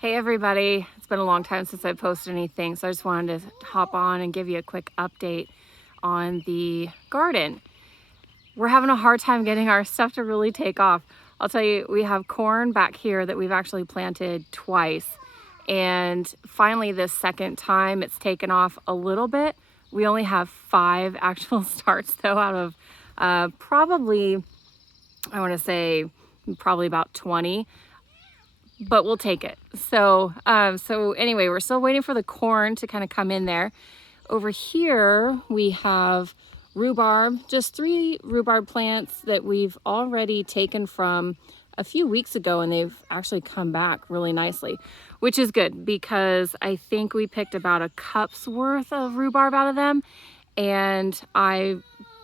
Hey everybody, it's been a long time since I posted anything, so I just wanted to hop on and give you a quick update on the garden. We're having a hard time getting our stuff to really take off. I'll tell you, we have corn back here that we've actually planted twice, and finally this second time it's taken off a little bit. We only have 5 actual starts though out of probably, I want to say probably about 20. But we'll take it. So anyway, we're still waiting for the corn to kind of come in there. Over here, we have rhubarb, just 3 rhubarb plants that we've already taken from a few weeks ago, and they've actually come back really nicely, which is good because I think we picked about a cup's worth of rhubarb out of them, and I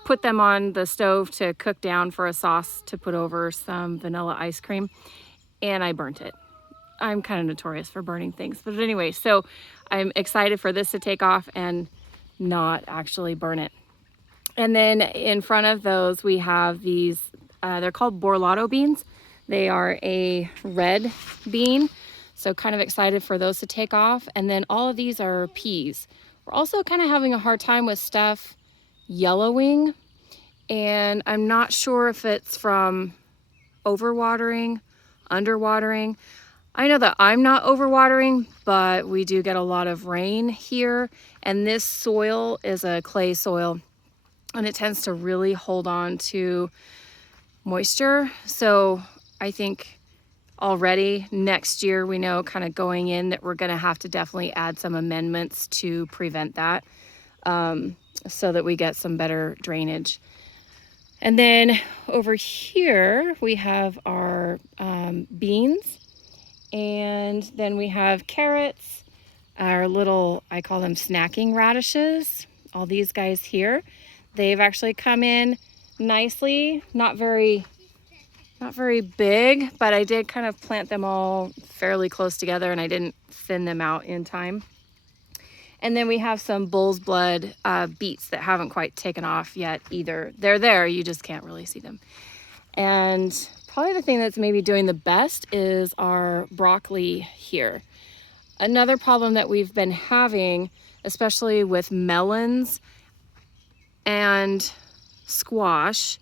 put them on the stove to cook down for a sauce to put over some vanilla ice cream, and I burnt it. I'm kind of notorious for burning things. But anyway, so I'm excited for this to take off and not actually burn it. And then in front of those, we have these, they're called borlato beans. They are a red bean. So kind of excited for those to take off. And then all of these are peas. We're also kind of having a hard time with stuff yellowing. And I'm not sure if it's from overwatering, underwatering. I know that I'm not overwatering, but we do get a lot of rain here, and this soil is a clay soil, and it tends to really hold on to moisture. So I think already next year we know kind of going in that we're going to have to definitely add some amendments to prevent that, so that we get some better drainage. And then over here we have our beans. And then we have carrots, our little, I call them snacking radishes. All these guys here, they've actually come in nicely, not very big, but I did kind of plant them all fairly close together and I didn't thin them out in time. And then we have some bull's blood beets that haven't quite taken off yet either. They're there, you just can't really see them. And probably the thing that's maybe doing the best is our broccoli here. Another problem that we've been having, especially with melons and squash,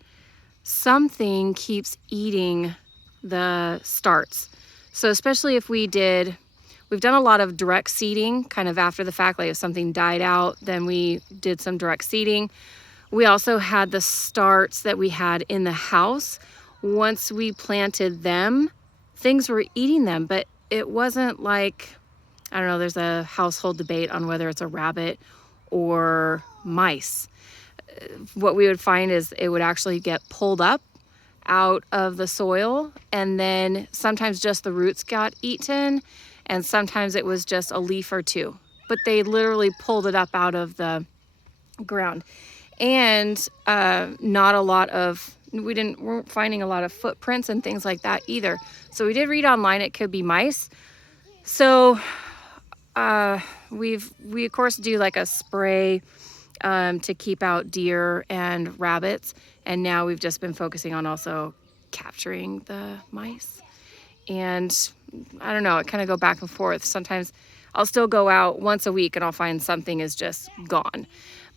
something keeps eating the starts. So especially if we've done a lot of direct seeding kind of after the fact, like if something died out, then we did some direct seeding. We also had the starts that we had in the house. Once we planted them, things were eating them, but it wasn't like, I don't know, there's a household debate on whether it's a rabbit or mice. What we would find is it would actually get pulled up out of the soil, and then sometimes just the roots got eaten, and sometimes it was just a leaf or two, but they literally pulled it up out of the ground. And we weren't finding a lot of footprints and things like that either. So we did read online it could be mice. So we of course do like a spray to keep out deer and rabbits, and now we've just been focusing on also capturing the mice. And I don't know, it kind of go back and forth. Sometimes I'll still go out once a week and I'll find something is just gone.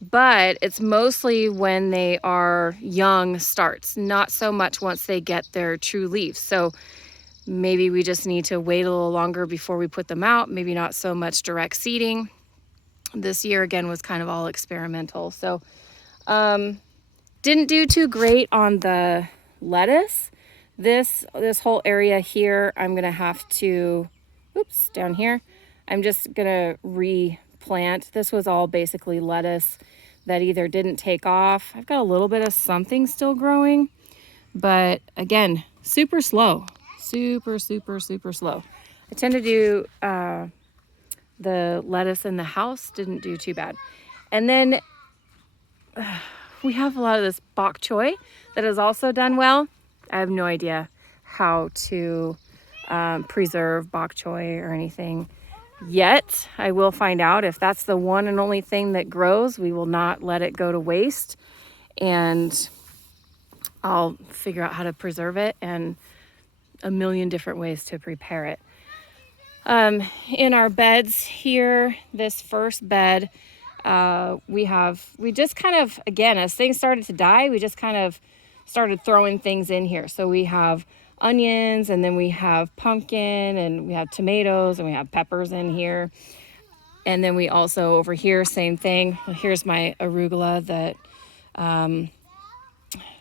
But it's mostly when they are young starts, not so much once they get their true leaves. So maybe we just need to wait a little longer before we put them out. Maybe not so much direct seeding. This year again was kind of all experimental. So didn't do too great on the lettuce. This whole area here, I'm gonna have to, down here, I'm just gonna replant. This was all basically lettuce that either didn't take off. I've got a little bit of something still growing, but again, super slow, super slow. I tend to do the lettuce in the house, didn't do too bad. And then we have a lot of this bok choy that has also done well. I have no idea how to preserve bok choy or anything yet. I will find out. If that's the one and only thing that grows, we will not let it go to waste, and I'll figure out how to preserve it and a million different ways to prepare it. In our beds here, this first bed, we just kind of, again, as things started to die, we just kind of started throwing things in here. So we have onions, and then we have pumpkin, and we have tomatoes, and we have peppers in here. And then we also, over here, same thing. Here's my arugula that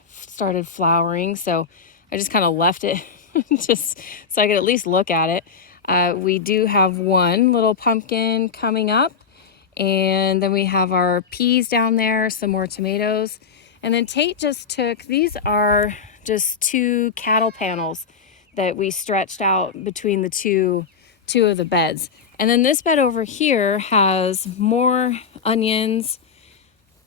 started flowering. So I just kind of left it just so I could at least look at it. We do have one little pumpkin coming up. And then we have our peas down there, some more tomatoes. And then Tate just took, these are just 2 cattle panels that we stretched out between the two of the beds. And then this bed over here has more onions,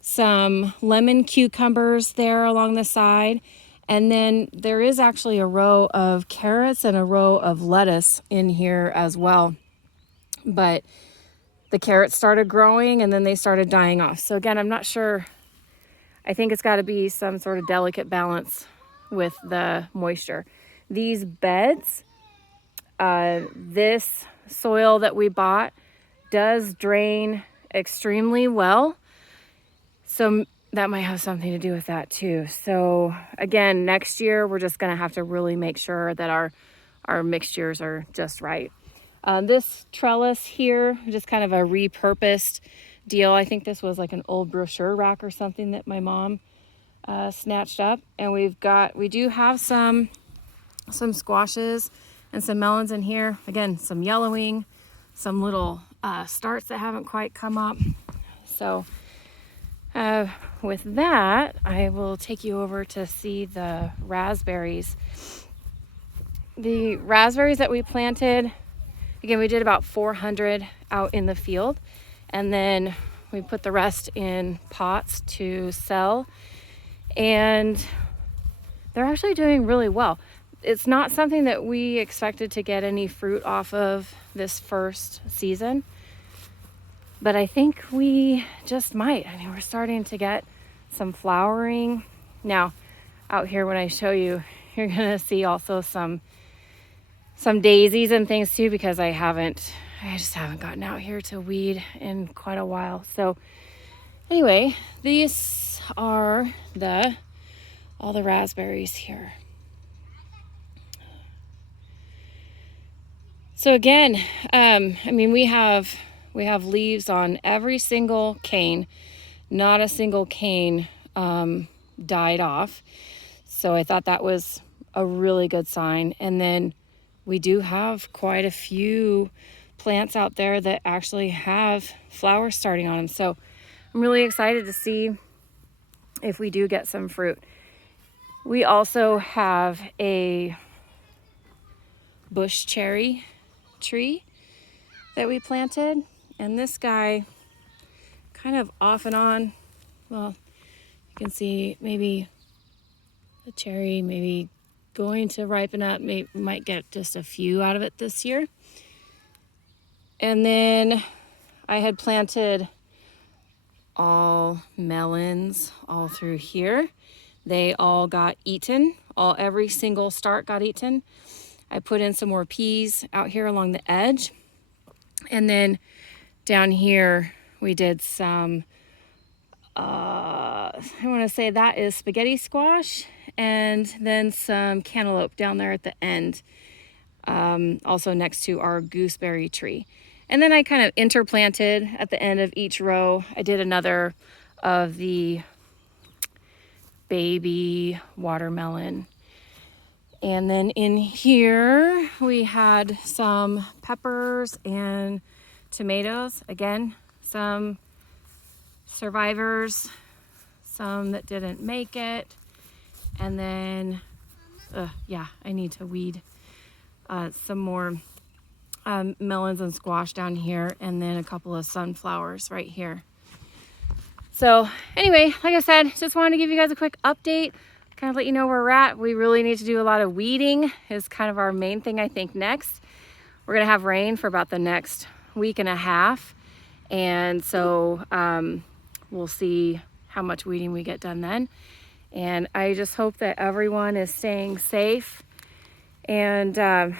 some lemon cucumbers there along the side. And then there is actually a row of carrots and a row of lettuce in here as well. But the carrots started growing and then they started dying off. So again, I'm not sure. I think it's got to be some sort of delicate balance with the moisture. These beds, this soil that we bought does drain extremely well. So that might have something to do with that too. So again, next year, we're just going to have to really make sure that our mixtures are just right. This trellis here, just kind of a repurposed deal. I think this was like an old brochure rack or something that my mom snatched up. And we do have some squashes and some melons in here. Again, some yellowing, some little starts that haven't quite come up. So with that, I will take you over to see the raspberries. The raspberries that we planted, again, we did about 400 out in the field, and then we put the rest in pots to sell, and they're actually doing really well. It's not something that we expected to get any fruit off of this first season, but I think we just might. I mean, we're starting to get some flowering. Now, out here when I show you, you're gonna see also some daisies and things too, because I just haven't gotten out here to weed in quite a while. So anyway, these are all the raspberries here. So again, I mean, we have leaves on every single cane. Not a single cane died off. So I thought that was a really good sign. And then we do have quite a few plants out there that actually have flowers starting on them. So I'm really excited to see if we do get some fruit. We also have a bush cherry tree that we planted, and this guy kind of off and on, well, you can see maybe the cherry maybe going to ripen up, might get just a few out of it this year. And then I had planted all melons all through here. They all got eaten. Every single start got eaten. I put in some more peas out here along the edge. And then down here we did some, I want to say that is spaghetti squash, and then some cantaloupe down there at the end, also next to our gooseberry tree. And then I kind of interplanted at the end of each row. I did another of the baby watermelon. And then in here we had some peppers and tomatoes. Again, some survivors, some that didn't make it. And then, yeah, I need to weed some more melons and squash down here, and then a couple of sunflowers right here. So anyway, like I said, just wanted to give you guys a quick update, kind of let you know where we're at. We really need to do a lot of weeding is kind of our main thing, I think, next. We're gonna have rain for about the next week and a half. And so we'll see how much weeding we get done then. And I just hope that everyone is staying safe and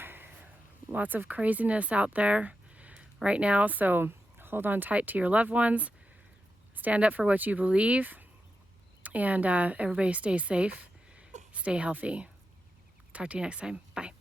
lots of craziness out there right now. So hold on tight to your loved ones. Stand up for what you believe. And everybody stay safe. Stay healthy. Talk to you next time. Bye.